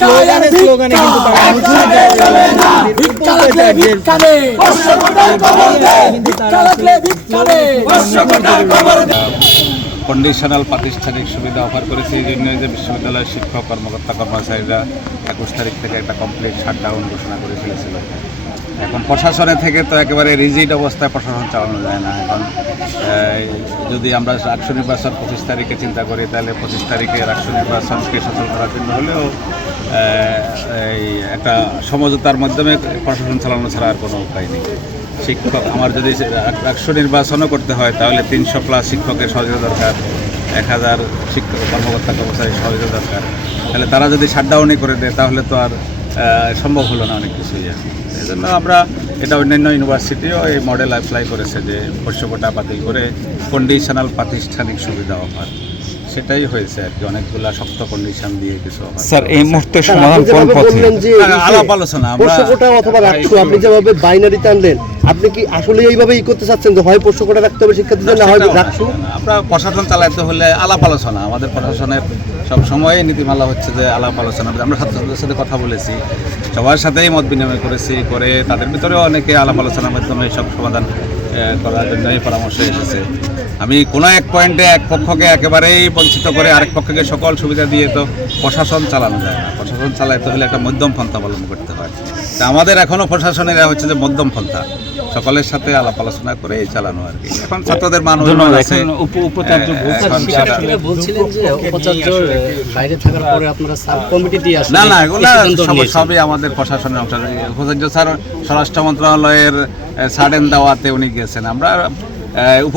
স্লোগানে কিন্তু কন্ডিশনাল প্রাতিষ্ঠানিক সুবিধা অফার করেছে এই জন্য যে বিশ্ববিদ্যালয়ের শিক্ষক কর্মকর্তা কর্মচারীরা 21 তারিখ থেকে একটা কমপ্লিট শাটডাউন ঘোষণা করে ফেলেছিল। এখন প্রশাসনের থেকে তো একেবারে রিজিড অবস্থায় প্রশাসন চালানো যায় না। এখন যদি আমরা রাষ্ট্র নির্বাচন 25 তারিখে চিন্তা করি, তাহলে 25 তারিখে রাষ্ট্র নির্বাচনকে সচল করার জন্য হলেও এই একটা সমঝোতার মাধ্যমে প্রশাসন চালানো ছাড়া আর কোনো উপায় নেই। শিক্ষক আমার যদি রাষ্ট্র নির্বাচনও করতে হয়, তাহলে 300+ শিক্ষকের সহযোগিতা দরকার, 1000 শিক্ষক কর্মকর্তা কর্মচারীর সহযোগিতা দরকার। তাহলে তারা যদি শাটডাউনই করে দেয়, তাহলে তো আর সম্ভব হলো না অনেক কিছুই। এই জন্য আমরা এটা অন্যান্য ইউনিভার্সিটিও এই মডেল অ্যাপ্লাই করেছে যে পোষ্য কোটা বাতিল করে কন্ডিশনাল প্রাতিষ্ঠানিক সুবিধা অফার, সেটাই হয়েছে আর কি। অনেকগুলা শক্ত কন্ডিশন দিয়ে কিছু অফার। স্যার, এই মুহূর্তে সমাধান কোন পথে? আলাপ আলোচনা। পোষ্য কোটা অথবা রাষ্ট্র, আপনি যেভাবে বাইনারিতে আনলেন, আপনি কি আসলে এইভাবেই করতে চাচ্ছেন যে হয় পোষ্য কোটা রাখতে হবে শিক্ষার্থীদের, না হয় রাষ্ট্র? আমরা প্রশাসন চালাতে হলে আলাপ আলোচনা। আমাদের প্রশাসনের সব সময় নীতিমালা হচ্ছে যে আলাপ আলোচনা। আমরা ছাত্রদের সাথে কথা বলেছি, সবার সাথেই মত বিনিময় করেছি, করে তাদের ভিতরেও অনেকে আলাপ আলোচনার মাধ্যমে সব সমাধান করার জন্য এই পরামর্শ এসেছে। আমি কোনো এক পয়েন্টে এক পক্ষকে একেবারেই বঞ্চিত করে আরেক পক্ষকে সকল সুবিধা দিয়ে তো প্রশাসন চালানো যায় না। প্রশাসন চালাতে হলে একটা মধ্যম পন্থা অবলম্বন করতে হয়। তা আমাদের এখনও প্রশাসনের হচ্ছে যে মধ্যম পন্থা, সকলের সাথে আলাপ আলোচনা করে চালানো আর কি। এখন ছাত্রদের মান বলছিলেন যে উপাচার্যের বাইরে থাকার পরে আপনারা সাব কমিটি দিয়ে আসলে না এগুলো সবই আমাদের প্রশাসনের অংশ। উপাচার্য স্যার স্বরাষ্ট্র মন্ত্রণালয়ের সাডেন দাওয়াতে উনি গেছেন। আমরা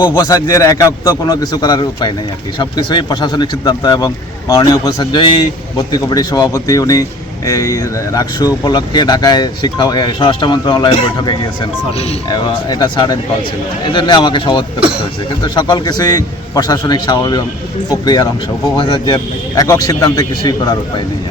উপাচার্যের একাত্ম কোনো কিছু করার উপায় নেই আর কি। সব কিছুই প্রশাসনিক সিদ্ধান্ত, এবং মাননীয় উপাচার্যই ভর্তি কমিটির সভাপতি, উনি এই রাকসু উপলক্ষে ঢাকায় স্বরাষ্ট্র মন্ত্রণালয়ের বৈঠকে গিয়েছেন এবং এটা সাডেন কল ছিল, এই জন্য আমাকে সভাপতি করতে হয়েছে। কিন্তু সকল কিছুই প্রশাসনিক স্বাভাবিক প্রক্রিয়ার অংশ। উপাচার্যের একক সিদ্ধান্তে কিছুই করার উপায় নেই।